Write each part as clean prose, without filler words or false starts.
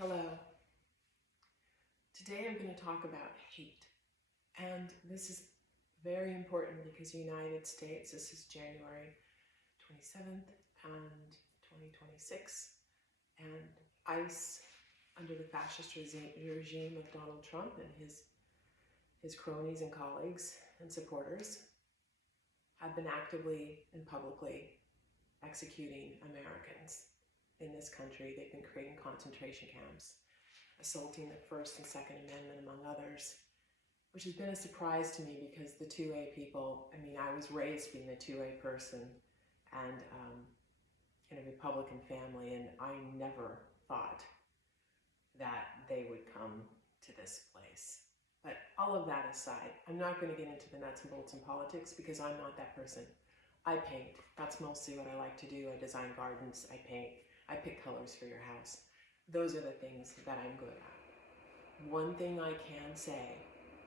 Hello. Today I'm going to talk about hate. And this is very important because the United States, this is January 27th and 2026, and ICE, under the fascist regime of Donald Trump and his cronies and colleagues and supporters, have been actively and publicly executing Americans in this country. They've been creating concentration camps, assaulting the First and Second Amendment, among others, which has been a surprise to me because the 2A people, I was raised being a 2A person and in a Republican family, and I never thought that they would come to this place. But all of that aside, I'm not going to get into the nuts and bolts in politics because I'm not that person. I paint. That's mostly what I like to do. I design gardens. I paint. I pick colors for your house. Those are the things that I'm good at. One thing I can say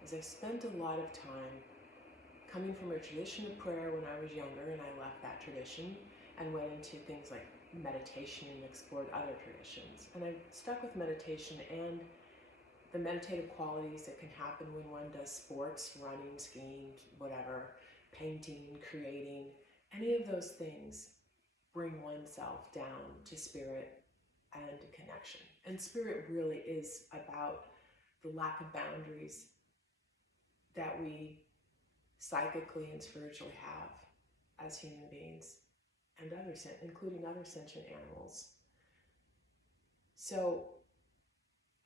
is I've spent a lot of time coming from a tradition of prayer when I was younger, and I left that tradition and went into things like meditation and explored other traditions. And I've stuck with meditation and the meditative qualities that can happen when one does sports, running, skiing, whatever, painting, creating. Any of those things bring oneself down to spirit and connection. And spirit really is about the lack of boundaries that we psychically and spiritually have as human beings, and others, including other sentient animals. So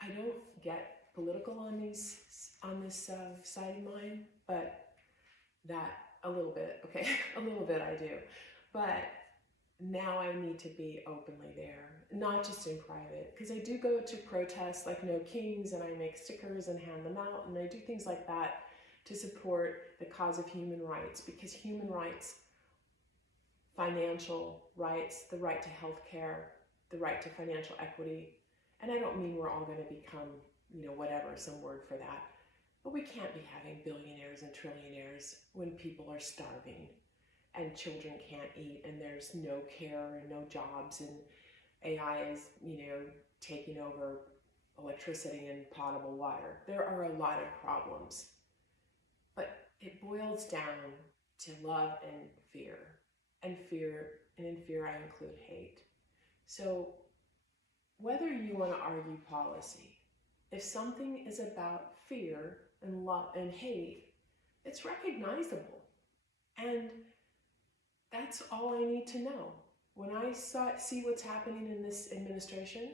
I don't get political on this side of mine, but that a little bit, okay, a little bit I do. But now I need to be openly there, not just in private, because I do go to protests like No Kings, and I make stickers and hand them out, and I do things like that to support the cause of human rights, because human rights, financial rights, the right to health care, the right to financial equity, and I don't mean we're all going to become, whatever, some word for that, but we can't be having billionaires and trillionaires when people are starving and children can't eat and there's no care and no jobs, and AI is, taking over electricity and potable water. There are a lot of problems, but it boils down to love and fear. And in fear I include hate. So whether you want to argue policy, if something is about fear and love and hate, it's recognizable. And that's all I need to know. When I see what's happening in this administration,